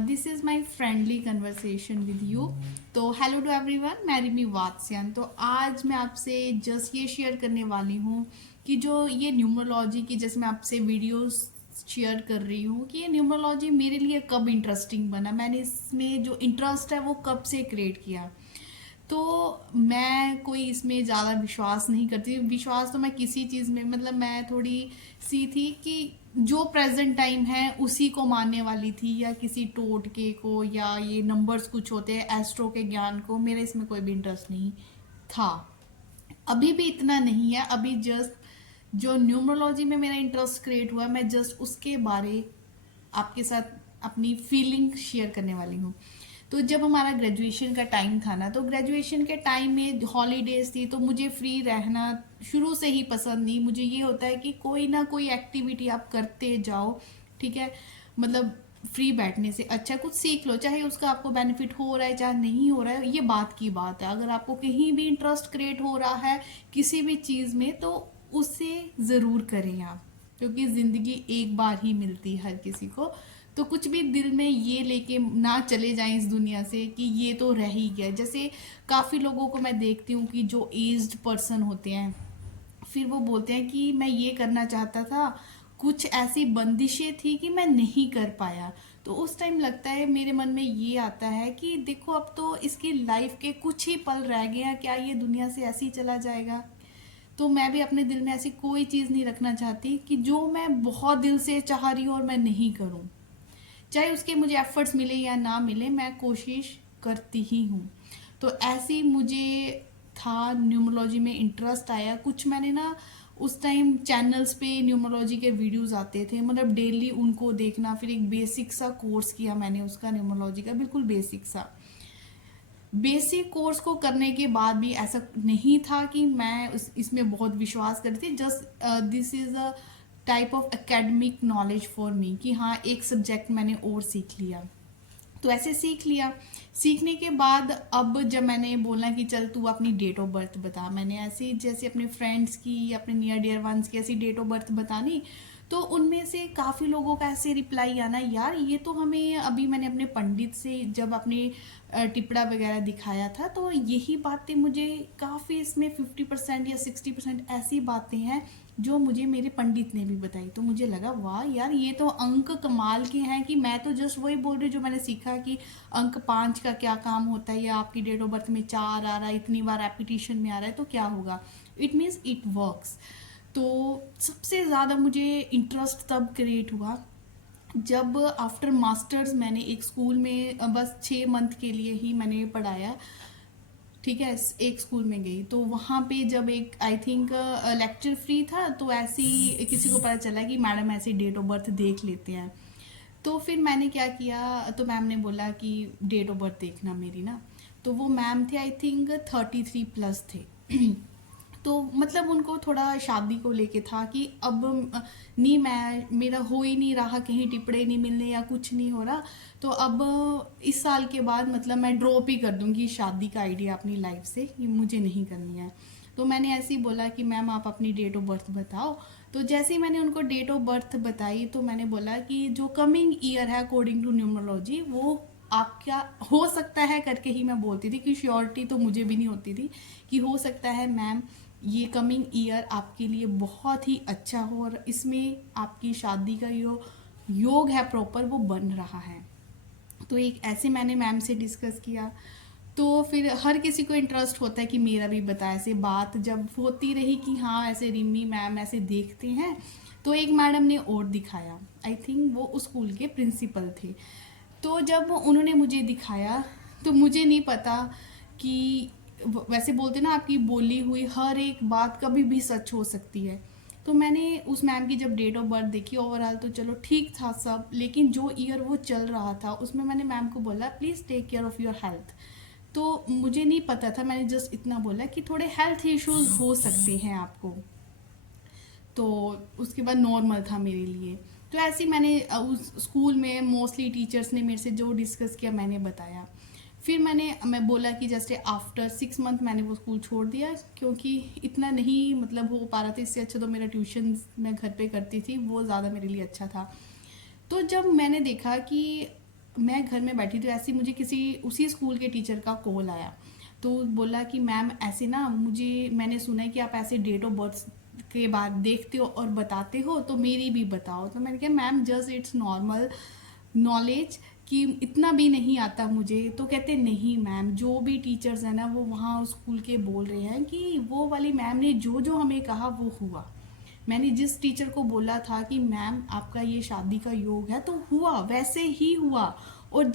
This is my friendly conversation with you. तो hello to everyone, मैं रिमी वात्स्यान। तो आज मैं आपसे जस्ट ये शेयर करने वाली हूँ कि जो ये न्यूमरोलॉजी की, जैसे मैं आपसे वीडियोस शेयर कर रही हूँ कि ये न्यूमरोलॉजी मेरे लिए कब इंटरेस्टिंग बना, मैंने इसमें जो इंटरेस्ट है वो कब से क्रिएट किया। तो मैं कोई इसमें ज़्यादा विश्वास नहीं करती। विश्वास तो मैं किसी चीज़ में, मतलब मैं थोड़ी सी थी कि जो प्रेजेंट टाइम है उसी को मानने वाली थी, या किसी टोटके को, या ये नंबर्स कुछ होते हैं एस्ट्रो के ज्ञान को, मेरा इसमें कोई भी इंटरेस्ट नहीं था। अभी भी इतना नहीं है। अभी जस्ट जो न्यूमरोलॉजी में मेरा इंटरेस्ट क्रिएट हुआ, मैं जस्ट उसके बारे आपके साथ अपनी फीलिंग शेयर करने वाली हूँ। तो जब हमारा ग्रेजुएशन का टाइम था ना, तो ग्रेजुएशन के टाइम में हॉलीडेज थी, तो मुझे फ्री रहना शुरू से ही पसंद नहीं। मुझे ये होता है कि कोई ना कोई एक्टिविटी आप करते जाओ, ठीक है। मतलब फ्री बैठने से अच्छा कुछ सीख लो, चाहे उसका आपको बेनिफिट हो रहा है चाहे नहीं हो रहा है, ये बात की बात है। अगर आपको कहीं भी इंटरेस्ट क्रिएट हो रहा है किसी भी चीज़ में, तो उसे ज़रूर करें आप, क्योंकि ज़िंदगी एक बार ही मिलती है हर किसी को। तो कुछ भी दिल में ये लेके ना चले जाएं इस दुनिया से कि ये तो रह ही गया। जैसे काफ़ी लोगों को मैं देखती हूँ कि जो एज्ड पर्सन होते हैं, फिर वो बोलते हैं कि मैं ये करना चाहता था, कुछ ऐसी बंदिशें थी कि मैं नहीं कर पाया। तो उस टाइम लगता है, मेरे मन में ये आता है कि देखो अब तो इसकी लाइफ के कुछ ही पल रह गए हैं, क्या ये दुनिया से ऐसे ही चला जाएगा। तो मैं भी अपने दिल में ऐसी कोई चीज़ नहीं रखना चाहती कि जो मैं बहुत दिल से चाह रही हूँ और मैं नहीं करूँ। चाहे उसके मुझे एफर्ट्स मिले या ना मिले, मैं कोशिश करती ही हूँ। तो ऐसे ही मुझे था, न्यूमरोलॉजी में इंटरेस्ट आया। कुछ मैंने ना उस टाइम चैनल्स पे न्यूमरोलॉजी के वीडियोस आते थे, मतलब डेली उनको देखना। फिर एक बेसिक सा कोर्स किया मैंने उसका, न्यूमरोलॉजी का बिल्कुल बेसिक सा। बेसिक कोर्स को करने के बाद भी ऐसा नहीं था कि मैं इसमें बहुत विश्वास करती थी। Just this is a type of academic knowledge for me, कि हाँ एक सब्जेक्ट मैंने और सीख लिया। तो ऐसे सीख लिया। सीखने के बाद अब जब मैंने बोला कि चल तू अपनी डेट ऑफ बर्थ बता, मैंने ऐसे जैसे अपने फ्रेंड्स की, अपने नियर डियर वंस की ऐसी डेट ऑफ बर्थ बतानी, तो उनमें से काफ़ी लोगों का ऐसे रिप्लाई आना, यार ये तो हमें अभी, मैंने अपने पंडित से जब अपने टिपड़ा वगैरह दिखाया था, तो यही बातें मुझे काफ़ी, इसमें 50% या 60% ऐसी बातें हैं जो मुझे मेरे पंडित ने भी बताई। तो मुझे लगा वाह यार, ये तो अंक कमाल के हैं, कि मैं तो जस्ट वही बोल रही हूँ जो मैंने सीखा कि अंक 5 का क्या काम होता है, या आपकी डेट ऑफ बर्थ में 4 आ रहा है, इतनी बार रेपिटेशन में आ रहा है, तो क्या होगा। It means it works. तो सबसे ज़्यादा मुझे इंटरेस्ट तब क्रिएट हुआ जब आफ्टर मास्टर्स मैंने एक स्कूल में बस 6 मंथ के लिए ही मैंने पढ़ाया, ठीक है। एक स्कूल में गई, तो वहाँ पे जब एक आई थिंक लेक्चर फ्री था, तो ऐसे ही किसी को पता चला कि मैडम ऐसे डेट ऑफ बर्थ देख लेते हैं। तो फिर मैंने क्या किया, तो मैम ने बोला कि डेट ऑफ बर्थ देखना मेरी ना। तो वो मैम थे, आई थिंक 33+ थे। तो मतलब उनको थोड़ा शादी को लेके था कि अब नहीं, मैं मेरा हो ही नहीं रहा, कहीं टिपड़े नहीं मिलने या कुछ नहीं हो रहा, तो अब इस साल के बाद मतलब मैं ड्रॉप ही कर दूंगी शादी का आइडिया अपनी लाइफ से, ये मुझे नहीं करनी है। तो मैंने ऐसे ही बोला कि मैम आप अपनी डेट ऑफ बर्थ बताओ। तो जैसे ही मैंने उनको डेट ऑफ बर्थ बताई, तो मैंने बोला कि जो कमिंग ईयर है अकॉर्डिंग टू न्यूमरोलॉजी, वो आपका हो सकता है करके ही मैं बोलती थी, कि श्योरिटी तो मुझे भी नहीं होती थी, कि हो सकता है मैम ये कमिंग ईयर आपके लिए बहुत ही अच्छा हो, और इसमें आपकी शादी का जो योग है प्रॉपर वो बन रहा है। तो एक ऐसे मैंने मैम से डिस्कस किया। तो फिर हर किसी को इंटरेस्ट होता है कि मेरा भी बता, ऐसे बात जब होती रही कि हाँ ऐसे रिमी मैम ऐसे देखते हैं, तो एक मैडम ने और दिखाया, आई थिंक वो उस स्कूल के प्रिंसिपल थे। तो जब उन्होंने मुझे दिखाया, तो मुझे नहीं पता कि वैसे बोलते ना, आपकी बोली हुई हर एक बात कभी भी सच हो सकती है। तो मैंने उस मैम की जब डेट ऑफ बर्थ देखी, ओवरऑल तो चलो ठीक था सब, लेकिन जो ईयर वो चल रहा था उसमें मैंने मैम को बोला please take care of your health. तो मुझे नहीं पता था, मैंने जस्ट इतना बोला कि थोड़े हेल्थ इश्यूज हो सकते हैं आपको। तो उसके बाद नॉर्मल था मेरे लिए। तो ऐसे ही मैंने उस स्कूल में मोस्टली टीचर्स ने मेरे से जो डिस्कस किया मैंने बताया। फिर मैं बोला कि जैसे आफ्टर 6 मंथ मैंने वो स्कूल छोड़ दिया, क्योंकि इतना नहीं मतलब हो पा रहा था। इससे अच्छा तो मेरा ट्यूशन मैं घर पे करती थी, वो ज़्यादा मेरे लिए अच्छा था। तो जब मैंने देखा कि मैं घर में बैठी थी, ऐसे ही मुझे किसी उसी स्कूल के टीचर का कॉल आया। तो बोला कि मैम ऐसे ना, मैंने सुना है कि आप ऐसे डेट ऑफ बर्थ के बाद देखते हो और बताते हो, तो मेरी भी बताओ। तो मैंने कहा ma'am just it's normal knowledge, कि इतना भी नहीं आता मुझे। तो कहते नहीं मैम, जो भी टीचर्स हैं ना वो वहाँ स्कूल के बोल रहे हैं कि वो वाली मैम ने जो जो हमें कहा वो हुआ। मैंने जिस टीचर को बोला था कि मैम आपका ये शादी का योग है, तो हुआ वैसे ही हुआ। और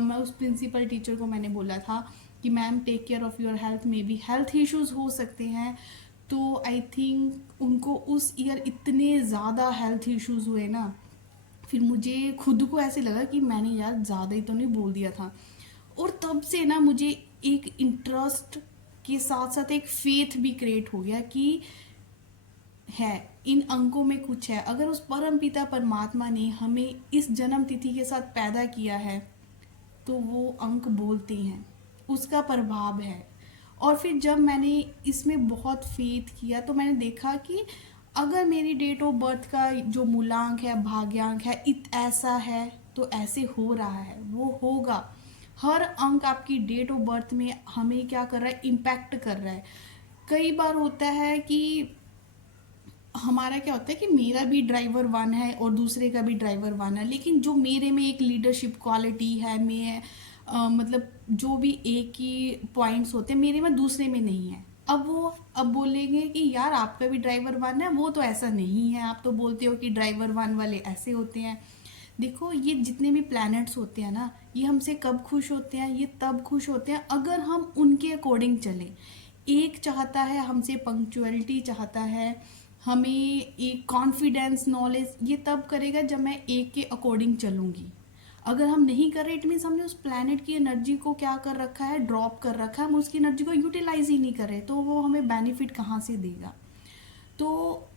मैं उस प्रिंसिपल टीचर को मैंने बोला था कि ma'am take care of your health, maybe health issues हो सकते हैं। तो आई थिंक उनको उस ईयर इतने ज़्यादा हेल्थ इश्यूज हुए ना, फिर मुझे खुद को ऐसे लगा कि मैंने यार ज़्यादा ही तो नहीं बोल दिया था। और तब से ना मुझे एक इंटरेस्ट के साथ साथ एक फेथ भी क्रिएट हो गया कि है, इन अंकों में कुछ है। अगर उस परम पिता परमात्मा ने हमें इस जन्म तिथि के साथ पैदा किया है, तो वो अंक बोलते हैं, उसका प्रभाव है। और फिर जब मैंने इसमें बहुत फेथ किया तो मैंने देखा कि अगर मेरी डेट ऑफ बर्थ का जो मूलांक है, भाग्यांक है, ऐसा है, तो ऐसे हो रहा है, वो होगा। हर अंक आपकी डेट ऑफ बर्थ में हमें क्या कर रहा है, इम्पैक्ट कर रहा है। कई बार होता है कि हमारा क्या होता है कि मेरा भी ड्राइवर वन है और दूसरे का भी ड्राइवर वन है, लेकिन जो मेरे में एक लीडरशिप क्वालिटी है, मैं मतलब जो भी एक ही पॉइंट्स होते हैं मेरे में, दूसरे में नहीं है। अब बोलेंगे कि यार आपका भी ड्राइवर वन है, वो तो ऐसा नहीं है, आप तो बोलते हो कि ड्राइवर वन वाले ऐसे होते हैं। देखो, ये जितने भी प्लैनेट्स होते हैं ना, ये हमसे कब खुश होते हैं, ये तब खुश होते हैं अगर हम उनके अकॉर्डिंग चलें। एक चाहता है हमसे पंक्चुअलिटी, चाहता है हमें एक कॉन्फिडेंस, नॉलेज, ये तब करेगा जब मैं एक के अकॉर्डिंग चलूँगी। अगर हम नहीं कर रहे, इट मीन्स हमने उस प्लैनेट की एनर्जी को क्या कर रखा है, ड्रॉप कर रखा है, हम उसकी एनर्जी को यूटिलाइज ही नहीं कर रहे, तो वो हमें बेनिफिट कहाँ से देगा। तो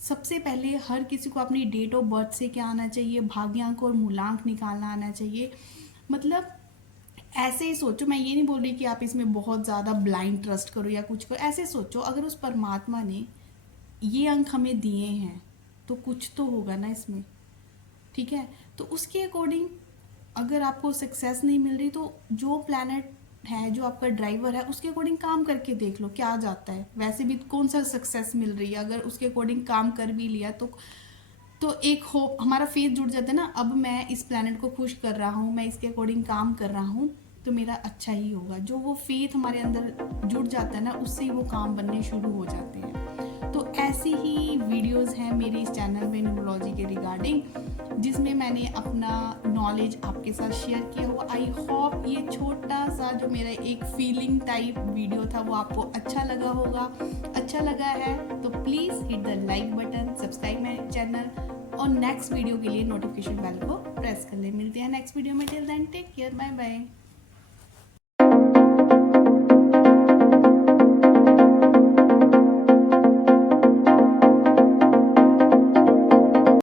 सबसे पहले हर किसी को अपनी डेट ऑफ बर्थ से क्या आना चाहिए, भाग्यांक और मूलांक निकालना आना चाहिए। मतलब ऐसे ही सोचो, मैं ये नहीं बोल रही कि आप इसमें बहुत ज़्यादा ब्लाइंड ट्रस्ट करो या कुछ करो। ऐसे सोचो, अगर उस परमात्मा ने ये अंक हमें दिए हैं तो कुछ तो होगा ना इसमें, ठीक है। तो उसके अकॉर्डिंग अगर आपको सक्सेस नहीं मिल रही, तो जो प्लैनेट है, जो आपका ड्राइवर है, उसके अकॉर्डिंग काम करके देख लो क्या जाता है। वैसे भी कौन सा सक्सेस मिल रही है, अगर उसके अकॉर्डिंग काम कर भी लिया तो एक होप, हमारा फेथ जुड़ जाता है ना। अब मैं इस प्लैनेट को खुश कर रहा हूँ, मैं इसके अकॉर्डिंग काम कर रहा हूँ, तो मेरा अच्छा ही होगा। जो वो फेथ हमारे अंदर जुड़ जाता है ना, उससे ही वो काम बनने शुरू हो जाते हैं। तो ऐसी ही वीडियोस हैं मेरे इस चैनल में न्यूमरोलॉजी के रिगार्डिंग, जिसमें मैंने अपना नॉलेज आपके साथ शेयर किया हुआ। आई होप ये छोटा सा जो मेरा एक फीलिंग टाइप वीडियो था वो आपको अच्छा लगा होगा। अच्छा लगा है तो please hit the like button, subscribe my channel, और नेक्स्ट वीडियो के लिए नोटिफिकेशन बेल को प्रेस कर ले। मिलते हैं नेक्स्ट वीडियो में, till then take care, bye bye.